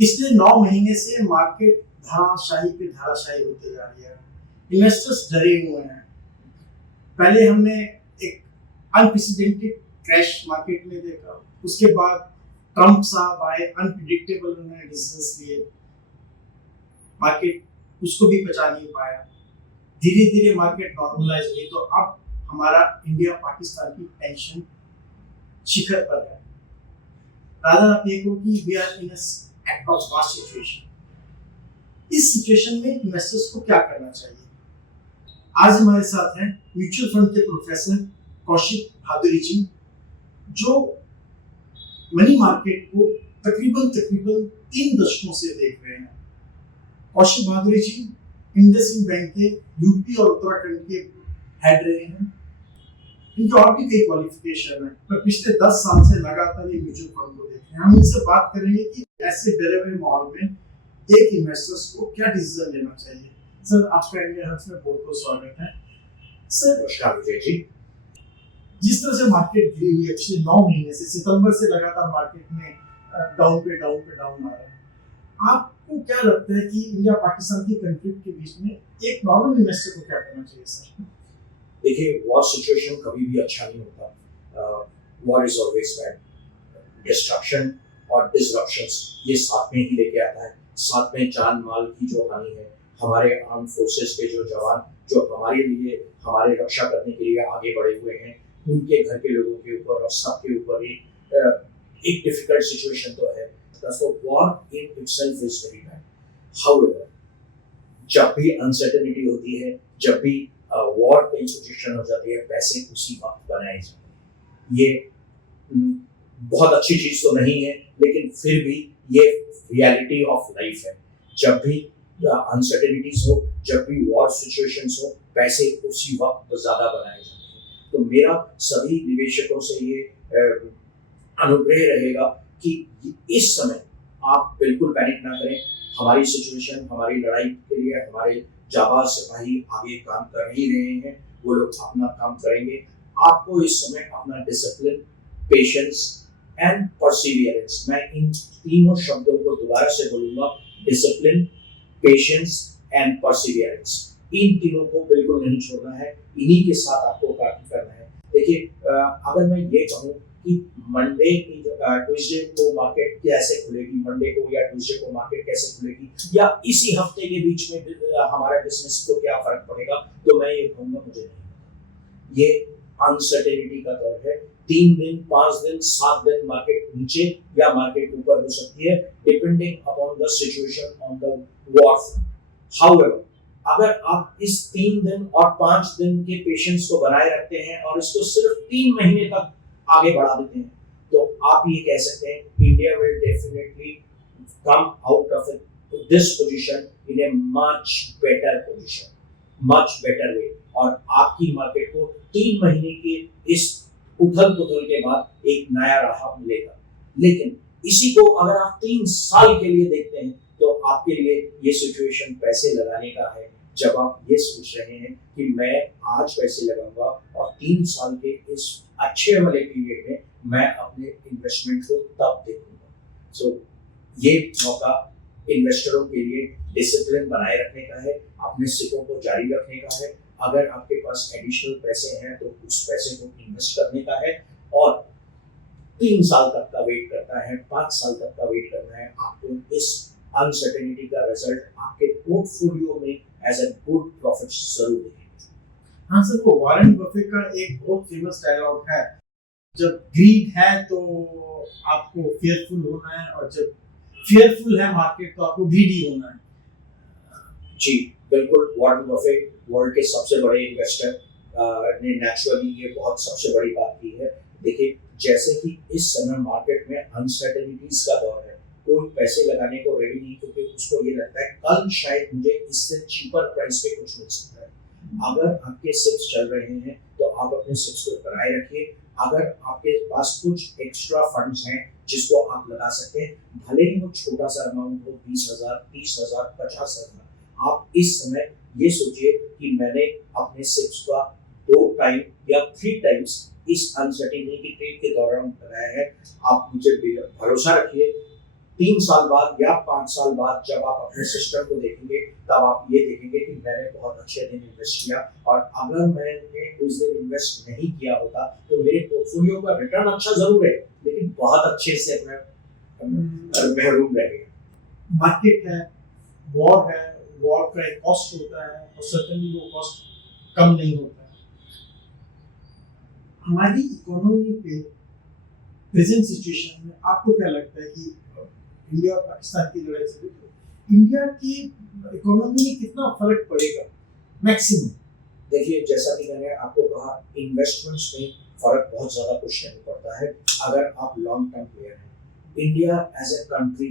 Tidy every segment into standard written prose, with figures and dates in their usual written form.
पिछले 9 महीने से मार्केट धाराशाही पे धाराशाही होते जा रही है। इन्वेस्टर्स डरे हुए हैं। पहले हमने एक अनप्रेसिडेंटेड क्रैश मार्केट में देखा, उसके बाद ट्रम्प साहब आए, अनप्रिडिक्टेबल उन्होंने डिसीजंस लिए, मार्केट उसको भी पचा नहीं पाया। धीरे धीरे मार्केट नॉर्मलाइज हुई, तो अब हमारा इंडिया पाकिस्तान की टेंशन शिखर पर है। रादर आप ये कहो कि we are in at of vast situation. इस सिचुएशन में इन्वेस्टर्स को क्या करना चाहिए? आज हमारे साथ हैं म्यूचुअल फंड के प्रोफेसर कौशिक भादुरी जी, जो मनी मार्केट को तकरीबन 3 दशकों से देख रहे हैं। कौशिक भादुरी जी इंडसइंड बैंक के यूपी और उत्तराखंड के हेड रहे हैं। इनके और भी कई क्वालिफिकेशन है, पर पिछले 10 साल से लगातार ये म्यूचुअल फंड को देख रहे हैं। हम इनसे बात करेंगे कि ऐसे डरे हुए माहौल में एक इन्वेस्टर्स को क्या डिसीजन लेना चाहिए। सर, आपका इंडिया हर्ट्स में बहुत बहुत स्वागत है। सर, नमस्कार विजय जी। जिस तरह से मार्केट गिरी हुई है पिछले 9 महीने से, सितंबर से लगातार मार्केट में डाउन पे डाउन पे डाउन आ रहा है, आपको क्या लगता है कि इंडिया पाकिस्तान की कंफ्लिक्ट के बीच में एक नॉर्मल इन्वेस्टर को क्या करना चाहिए? सर देखिए, वॉर सिचुएशन कभी भी अच्छा नहीं होता। War is always bad. Destruction और डिसरप्शंस ये साथ में ही लेके आता है। साथ में जान माल की जो हानि है, हमारे आर्म फोर्सेस के जो जवान जो हमारे लिए हमारे रक्षा करने के लिए आगे बढ़े हुए हैं, उनके घर के लोगों के ऊपर और सबके ऊपर एक डिफिकल्ट सिचुएशन तो है। So war in itself is very bad. However, जब भी अनसर्टेनिटी होती है, जब भी वॉर की सिचुएशन हो जाती है, पैसे उसी वक्त बनाए जाते हैं। ये बहुत अच्छी चीज तो नहीं है, लेकिन फिर भी ये रियलिटी ऑफ लाइफ है। जब भी अनसर्टेनिटीज हो, जब भी वॉर सिचुएशंस हो, पैसे उसी वक्त ज्यादा बनाए जाते हैं। तो मेरा सभी निवेशकों से ये अनुग्रह रहेगा कि इस समय आप बिल्कुल पैनिक ना करें। हमारी सिचुएशन, हमारी लड़ाई के लिए हमारे जाबाज सिपाही आगे काम कर ही रहे हैं, वो लोग अपना काम करेंगे। आपको इस समय अपना डिसिप्लिन, पेशेंस एंड परसिवियरेंस, मैं इन तीनों शब्दों को दोबारा से बोलूंगा, डिसिप्लिन, पेशेंस एंड परसिवियरेंस, इन तीनों को बिल्कुल नहीं छोड़ना है। इन्हीं के साथ आपको काम करना है। देखिए, अगर मैं ये कहूँ कि मंडे की ट्यूसडे को मार्केट कैसे खुलेगी, मंडे को या ट्यूसडे को मार्केट कैसे खुलेगी, या इसी हफ्ते के बीच में हमारे बिजनेस को क्या फर्क पड़ेगा, तो मैं ये कहूँगा मुझे नहीं पता। ये अनसर्टेनिटी का दौर है। 3 दिन, 5 दिन, 7 दिन मार्केट नीचे या मार्केट ऊपर हो सकती है, depending upon the situation on the war front. However, अगर आप इस 3 दिन और 5 दिन के पेशेंस को बनाए रखते हैं और इसको सिर्फ 3 महीने तक आगे बढ़ा देते हैं, तो आप ये कह सकते हैं India will definitely come out of this position in a much better position, much better way. और आपकी मार्केट को 3 महीने के इस उथल पुथल के बाद एक नया राह मिलेगा। लेकिन इसी को अगर आप 3 साल के लिए देखते हैं, तो आपके लिए ये सिचुएशन पैसे लगाने का है। जब आप ये सोच रहे हैं कि मैं आज पैसे लगाऊंगा और 3 साल के इस अच्छे वाले पीरियड में मैं अपने इन्वेस्टमेंट को तब देखूंगा। सो ये मौका इन्वेस्टरों के लिए डिसिप्लिन बनाए रखने का है, अपने सिपों को जारी रखने का है। अगर आपके पास एडिशनल पैसे हैं तो उस पैसे को इन्वेस्ट करने का है, और 3 साल तक का वेट करना है, 5 साल तक का वेट करना है। आपको इस अनसर्टेनिटी का रिजल्ट आपके पोर्टफोलियो में एज ए गुड प्रॉफिट जरूर देखेंगे। हाँ सर, वो वॉरेन बफेट का एक बहुत फेमस डायलॉग है, जब ग्रीड है तो आपको फेयरफुल होना है, और जब फेयरफुल है मार्केट तो आपको ग्रीडी होना है। जी बिल्कुल, वॉरेन बफेट वर्ल्ड के सबसे बड़े इन्वेस्टर ने नेचुरली ये बहुत सबसे बड़ी बात की है। देखिए, जैसे कि इस समय मार्केट में अनसर्टेनिटीज का दौर है, कोई पैसे लगाने को रेडी नहीं, क्योंकि उसको ये लगता है कल शायद मुझे इससे चीपर प्राइस पे कुछ मिल सकता है। अगर आपके सिप्स चल रहे हैं तो आप अपने सिप्स को बनाए रखिए। अगर आपके पास कुछ एक्स्ट्रा फंड्स हैं जिसको आप लगा सकते हैं, भले ही वो छोटा सा अमाउंट हो, 20,000, 30,000, 50,000, आप इस समय ये सोचिए कि मैंने अपने सिप्स का 2 टाइम या 3 टाइम्स इस अनसर्टेनिटी ट्रेड के दौरान लगाया है। आप मुझे भरोसा रखिए, 3 साल बाद या 5 साल बाद जब आप अपने सिस्टम को देखेंगे तब आप ये देखेंगे कि मैंने बहुत अच्छे दिन इन्वेस्ट किया, और अगर मैंने उस दिन इन्वेस्ट नहीं किया होता तो मेरे पोर्टफोलियो का रिटर्न अच्छा जरूर है लेकिन बहुत अच्छे से मैं महरूम रह गया। मार्केट है, वॉर है, वॉर का एक कॉस्ट होता है और सर्टेनली वो कॉस्ट कम नहीं होता है। हमारी इकोनॉमी पे प्रेजेंट सिचुएशन में आपको क्या लगता है कि इंडिया और पाकिस्तान की लड़ाई चल रही है तो इंडिया की इकोनॉमी में कितना फर्क पड़ेगा मैक्सिमम? देखिए, जैसा कि मैंने आपको कहा, इन्वेस्टमेंट्स में फर्क बहुत ज्यादा कुछ नहीं पड़ता है अगर आप लॉन्ग टर्म प्लेयर हैं। इंडिया एज ए कंट्री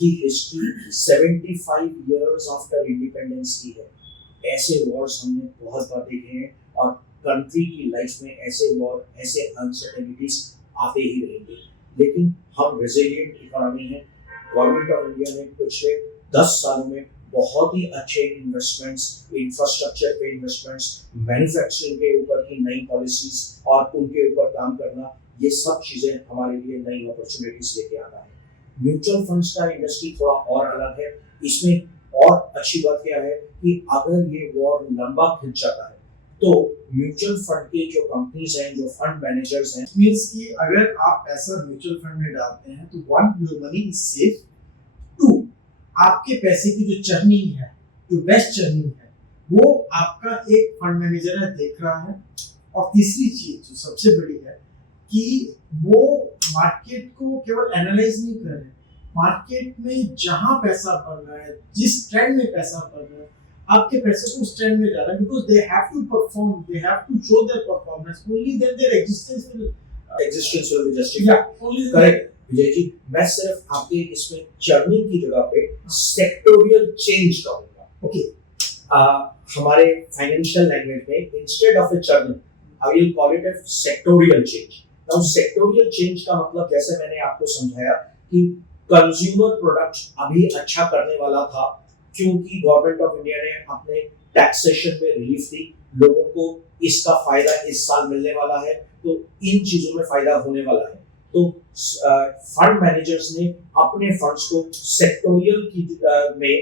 की हिस्ट्री 75 इयर्स आफ्टर इंडिपेंडेंस की है। ऐसे वॉर्स हमने बहुत बार देखे हैं और कंट्री की लाइफ में ऐसे वॉर, ऐसे अनसर्टेनिटीज आते ही रहेंगे, लेकिन हम रेजिलिएंट इकोनॉमी है। गवर्नमेंट ऑफ इंडिया ने पिछले 10 सालों में बहुत ही अच्छे इन्वेस्टमेंट्स, इंफ्रास्ट्रक्चर पे इन्वेस्टमेंट्स, मैन्युफैक्चरिंग के ऊपर की नई पॉलिसीज और उनके ऊपर काम करना, ये सब चीजें हमारे लिए नई अपॉर्चुनिटीज लेके आ रहा है। म्यूचुअल फंड्स का इंडस्ट्री थोड़ा और अलग है। इसमें और अच्छी बात क्या है कि अगर ये वॉर लंबा खिंच जाता है तो म्यूचुअल फंड के जो कंपनीज हैं, जो फंड मैनेजर्स हैं, मींस कि अगर आप पैसा म्यूचुअल फंड में डालते हैं तो one, your money is safe, two, आपके पैसे की जो चर्निंग है, जो बेस्ट चर्निंग है, वो आपका एक फंड मैनेजर है देख रहा है। और तीसरी चीज जो सबसे बड़ी है कि वो मार्केट को केवल एनालाइज नहीं कर रहे, मार्केट में जहां पैसा बढ़ रहा है, जिस ट्रेंड में पैसा बढ़ रहा है, आपके पैसे को उस ट्रेंड में जा रहा है, because they have to perform, they have to show their performance, only then their existence will be justified. Correct Vijay ji, मैं सिर्फ आपके इसमें चर्निंग की जगह पे सेक्टोरियल चेंज कहूंगा। ओके, हमारे फाइनेंशियल लैंग्वेज में instead of a churning I will call it a sectoral change. Now sectoral change का मतलब, जैसे मैंने आपको समझाया कि कंज्यूमर प्रोडक्ट अभी अच्छा करने वाला था क्योंकि गवर्नमेंट ऑफ इंडिया ने अपने टैक्सेशन में रिलीफ दी, लोगों को इसका फायदा इस साल मिलने वाला है, तो इन चीजों में फायदा होने वाला है। तो फंड मैनेजर्स ने अपने फंड्स को सेक्टोरियल की में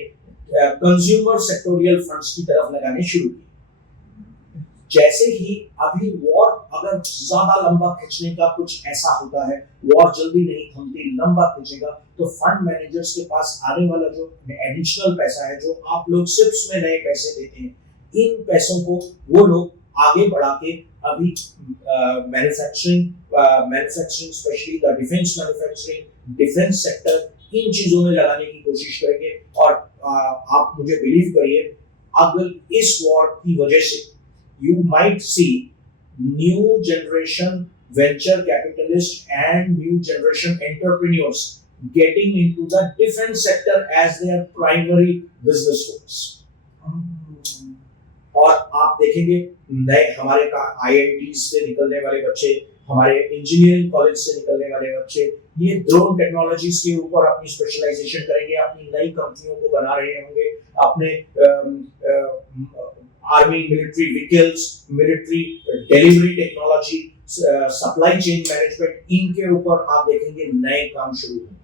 कंज्यूमर सेक्टोरियल फंड्स की तरफ लगाने शुरू किए। जैसे ही अभी वॉर अगर ज्यादा लंबा खींचने का कुछ ऐसा होता है, वॉर जल्दी नहीं थमती, लंबा खींचेगा, तो फंड मैनेजर्स के पास आने वाला जो एडिशनल पैसा है, जो आप लोग सिप्स में नए पैसे देते हैं, इन पैसों को वो लोग आगे बढ़ा के अभी manufacturing specially the defence manufacturing, defence sector, इन चीजों में लगाने की कोशिश करेंगे। और आप मुझे बिलीव करिए, अगर इस वॉर की वजह से you might see new generation venture capitalists and new generation entrepreneurs getting into the defense sector as their primary business focus। और आप देखेंगे नए हमारे IITs से निकलने वाले बच्चे, हमारे इंजीनियरिंग कॉलेज से निकलने वाले बच्चे, ये ड्रोन टेक्नोलॉजीज के ऊपर अपनी स्पेशलाइजेशन करेंगे, अपनी नई कंपनियों को बना रहे होंगे, अपने army, military vehicles, military delivery technology, supply chain management, इनके ऊपर आप देखेंगे नए काम शुरू होंगे।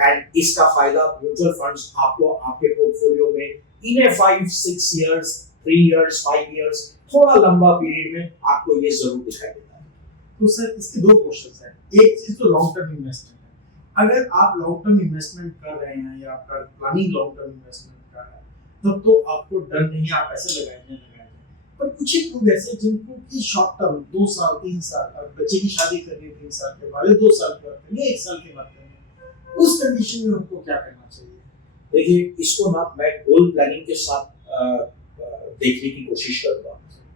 एंड इसका फायदा म्यूचुअल फंड्स आपको आपके पोर्टफोलियो में इन ए 5-6 इयर्स, 3 इयर्स, 5 इयर्स, थोड़ा लंबा पीरियड में आपको ये जरूर दिखाई देता है। तो सर इसके दो क्वेश्चंस हैं। एक चीज तो लॉन्ग टर्म इन्वेस्टमेंट है, अगर आप लॉन्ग टर्म इन्वेस्टमेंट कर रहे हैं या आपका प्लानिंग लॉन्ग टर्म इन्वेस्टमेंट का है, तब तो आपको डर नहीं, आप ऐसे लगाएंगे। पर कुछ ही लोग ऐसे जिनको कि शॉर्ट टर्म 2 साल 3 साल, अब बच्चे की शादी करनी है 3 साल के बाद, 2 साल के बाद करनी है, 1 साल के बाद करनी है, उस कंडीशन में उनको क्या करना चाहिए? देखिए, इसको ना मैं गोल प्लानिंग के साथ देखने की कोशिश करूंगा।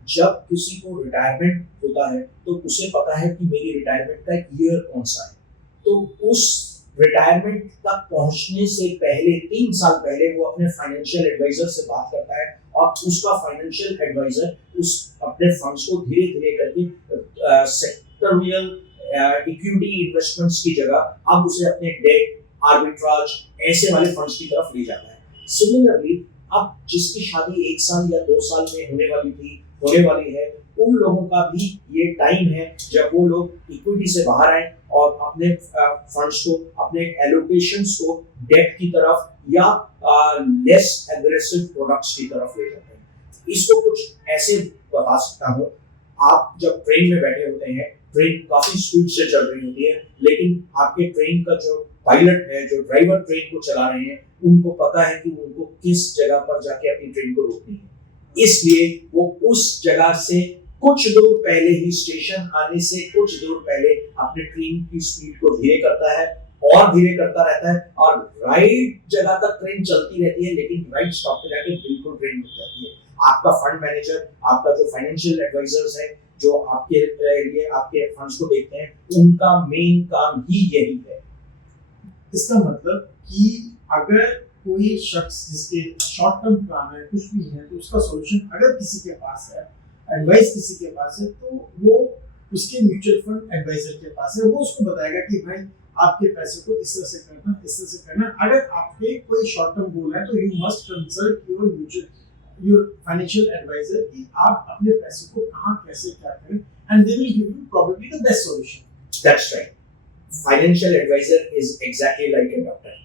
जब किसी को रिटायरमेंट होता है तो उसे पता है कि मेरी रिटायरमेंट का ईयर कौन सा है, तो उस रिटायरमेंट तक पहुंचने से पहले 3 साल पहले वो अपने फाइनेंशियल एडवाइजर से बात करता है और उसका फाइनेंशियल एडवाइजर उस अपने फंड्स को धीरे धीरे करके सेक्टोरियल इक्विटी इन्वेस्टमेंट्स की जगह अब उसे अपने डेट, आर्बिट्राज, ऐसे वाले फंड्स की तरफ ले जाता है। सिमिलरली अब जिसकी शादी 1 साल या 2 साल में होने वाली है, उन लोगों का भी ये टाइम है जब वो लोग इक्विटी से बाहर आए और अपने फंड्स को, अपने एलोकेशंस को डेट की तरफ या लेस एग्रेसिव प्रोडक्ट्स की तरफ ले जाते हैं। इसको कुछ ऐसे बता सकता हूँ, आप जब ट्रेन में बैठे होते हैं, ट्रेन काफी स्पीड से चल रही होती है, लेकिन आपके ट्रेन का जो पायलट है, जो ड्राइवर ट्रेन को चला रहे हैं, उनको पता है कि उनको किस जगह पर जाके अपनी ट्रेन को रोकनी है। इसलिए वो उस जगह से कुछ दूर पहले ही, स्टेशन आने से कुछ दूर पहले अपने ट्रेन की स्पीड को धीरे करता है और धीरे करता रहता है, और राइट जगह तक ट्रेन चलती रहती है, लेकिन राइट स्टॉप पे जाके बिल्कुल ट्रेन रुक जाती है। आपका फंड मैनेजर, आपका जो फाइनेंशियल एडवाइजर्स है, जो आपके लिए आपके फंड्स को देखते हैं, उनका मेन काम ही यही है। इसका मतलब कि अगर कोई शख्स जिसके शॉर्ट टर्म प्लान है, कुछ भी है, तो उसका सॉल्यूशन अगर किसी के पास है, एडवाइस किसी के पास है, तो वो उसके म्यूचुअल फंड एडवाइजर के पास है। वो उसको बताएगा कि भाई आपके पैसे को इस तरह से करना, इस तरह से करना। अगर आपके कोई शॉर्ट टर्म गोल है तो you must consult your financial advisor कि आप अपने पैसे को कहाँ, कैसे, क्या करें, and they will give you probably the best solution. That's right. Financial advisor is exactly like a doctor.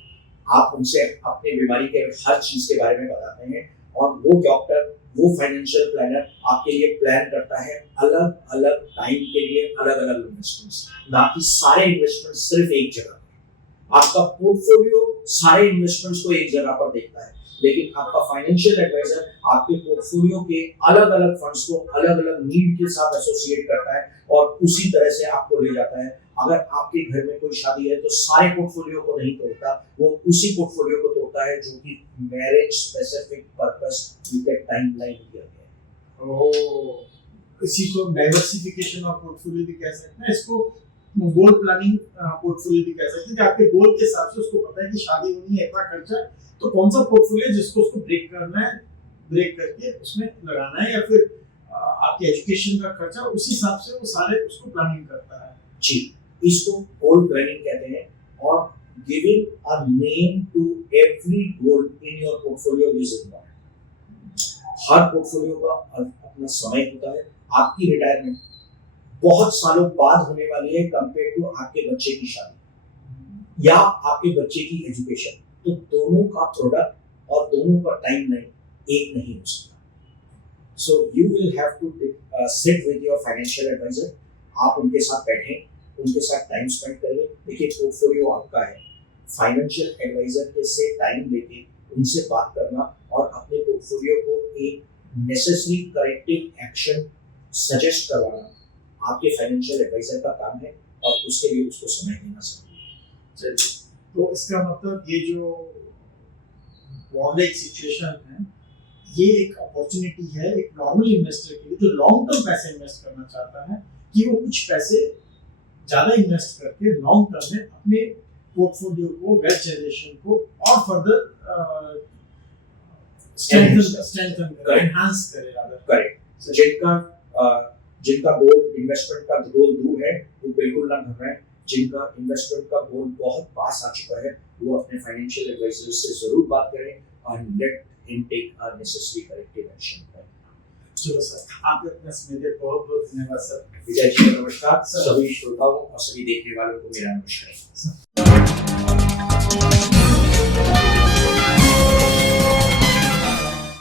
आप उनसे अपने बीमारी के हर चीज के बारे में बताते हैं, और वो डॉक्टर, वो फाइनेंशियल प्लानर आपके लिए प्लान करता है अलग अलग टाइम के लिए अलग अलग इन्वेस्टमेंट्स, ना कि सारे इन्वेस्टमेंट्स सिर्फ एक जगह पर। आपका पोर्टफोलियो सारे इन्वेस्टमेंट्स को एक जगह पर देखता है, लेकिन आपका फाइनेंशियल एडवाइजर आपके पोर्टफोलियो के अलग अलग फंड्स को अलग अलग नीड के साथ एसोसिएट करता है और उसी तरह से आपको ले जाता है। अगर आपके घर में कोई शादी है तो सारे पोर्टफोलियो को नहीं तोड़ता, वो उसी पोर्टफोलियो को तोड़ता है जो कि marriage specific purpose with A timeline दिया गया है। ओह, इसी को डाइवर्सिफिकेशन ऑफ पोर्टफोलियो भी कह सकते हैं, इसको गोल प्लानिंग पोर्टफोलियो भी कह सकते हैं, कि आपके गोल के हिसाब से उसको पता है कि शादी होनी है, इतना खर्चा, तो कौन सा पोर्टफोलियो जिसको उसको ब्रेक करना है, ब्रेक करके उसमें लगाना है, या फिर आपके एजुकेशन का खर्चा, उसी हिसाब से वो सारे उसको प्लानिंग करता है। जी, इसको गोल प्लानिंग कहते हैं, और giving a name to every goal in your portfolio is important. हर पोर्टफोलियो का अपना समय होता है। आपकी रिटायरमेंट बहुत सालों बाद होने वाली है कंपेयर टू आपके बच्चे की शादी या आपके बच्चे की एजुकेशन, तो दोनों का प्रोडक्ट और दोनों का टाइम लाइन एक नहीं हो सकता। So you will have to sit with your financial advisor. आप उनके साथ बैठें, उनके साथ टाइम स्पेंड करिए। देखिए, पोर्टफोलियो आपका है, फाइनेंशियल एडवाइजर के से टाइम लेके उनसे बात करना और अपने पोर्टफोलियो को एक नेसेसरी करेक्टिव एक्शन सजेस्ट करवाना आपके फाइनेंशियल एडवाइजर का काम है, और उसके लिए उसको समय देना चाहिए। तो इसका मतलब ये जो वॉलेट सिचुएशन है, ये एक अपॉर्चुनिटी है एक नॉर्मल इन्वेस्टर के लिए जो लॉन्ग टर्म पैसे इन्वेस्ट करना चाहता है, कि वो कुछ पैसे ज़्यादा इन्वेस्ट करके लॉन्ग टर्म में अपने पोर्टफोलियो को, वेल्थ जनरेशन को और फर्दर स्ट्रेंथन करे, एनहांस करे रादर। करेक्ट। जिनका गोल इन्वेस्टमेंट का गोल दूर है, वो बिल्कुल ना घबराएं। जिनका इन्वेस्टमेंट का गोल बहुत पास आ चुका है, वो अपने फाइनेंशियल एडवाइजर से जरूर बात करें और let him take a necessary corrective action. चलो सर, आपके अपना समय दिया, बहुत बहुत धन्यवाद सर। विजय जी को नमस्कार, सभी श्रोताओं और सभी देखने वालों को मेरा नमस्कार।